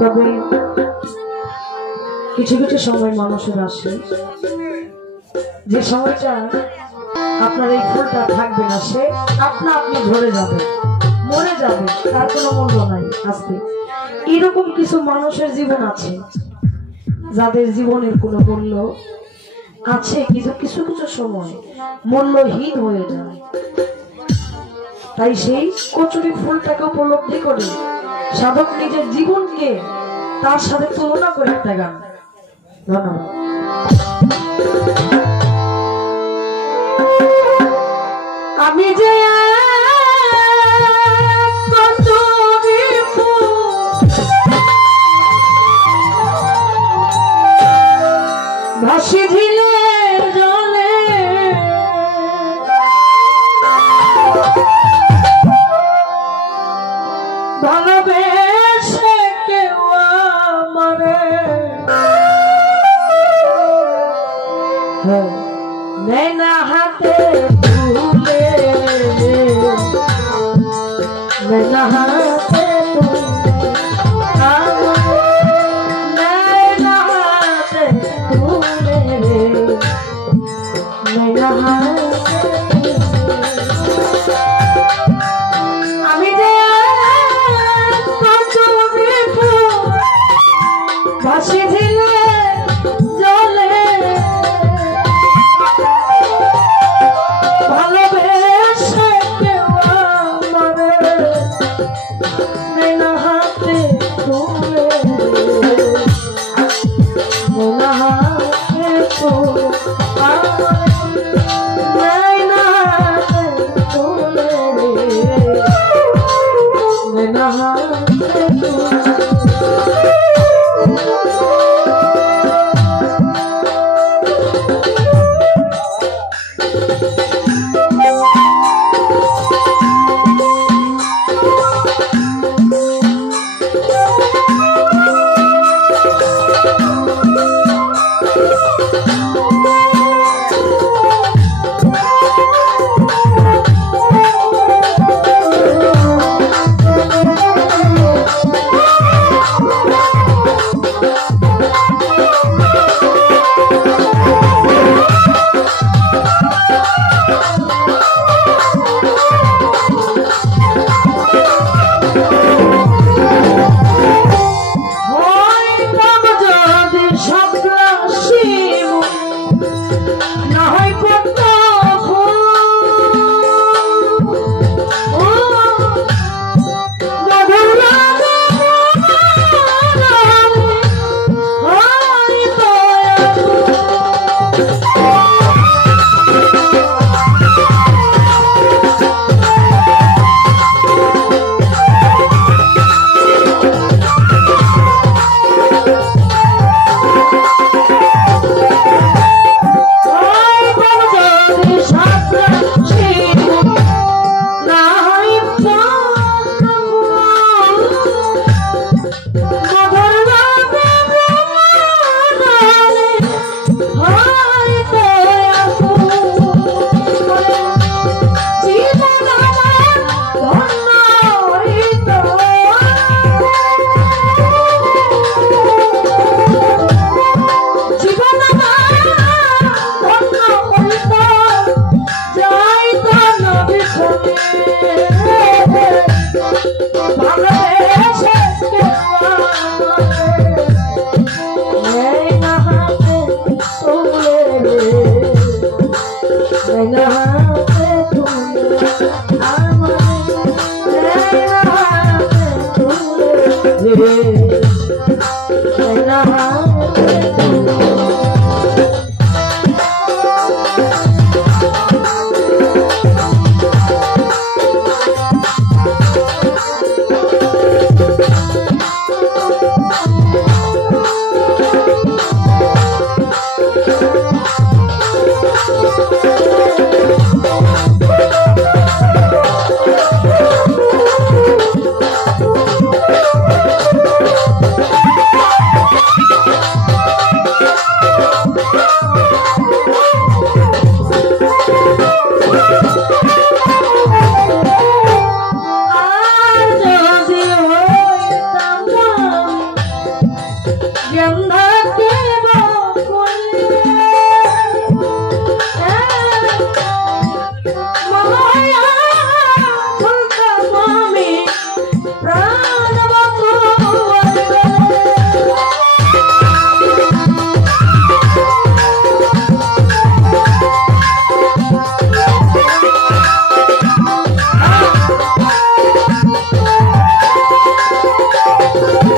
তবে কিছু কিছু সময় মানুষের আসে যে সময়টা আপনার এই ফুলটা থাকবে না, সে আপনা আপনি ঝরে যাবে, মরে যাবে, তার কোনো মূল্য নাই। আজকে এরকম কিছু মানুষের জীবন আছে যাদের জীবনের কোনো মূল্য আছে, কিছু কিছু কিছু সময় মূল্যহীন হয়ে যায়। তাই সেই কচুরি ফুলটাকে উপলব্ধি করে সাধক নিজের জীবনকে তার সাথে তুলনা করে একটা গান। ধন্যবাদ। আমি যে কচুরি ফুল ভাসি ঝিলে জলে, ভালোবেসে কেউ আমারে নেয় না হাতে তুলে, নেয় না হাতে তুলে, নেয় না হাতে তুলে, নেয় না হাতে। আমি যে কচুরি ফুল ভাসি ঝিলে জলে, ভালোবেসে কেউ আমারে নেয় না হাতে তুলে, নেয় না হাতে তুলে, নেয় না হাতে তুলে, নেয় না হাতে তুলে। Hello,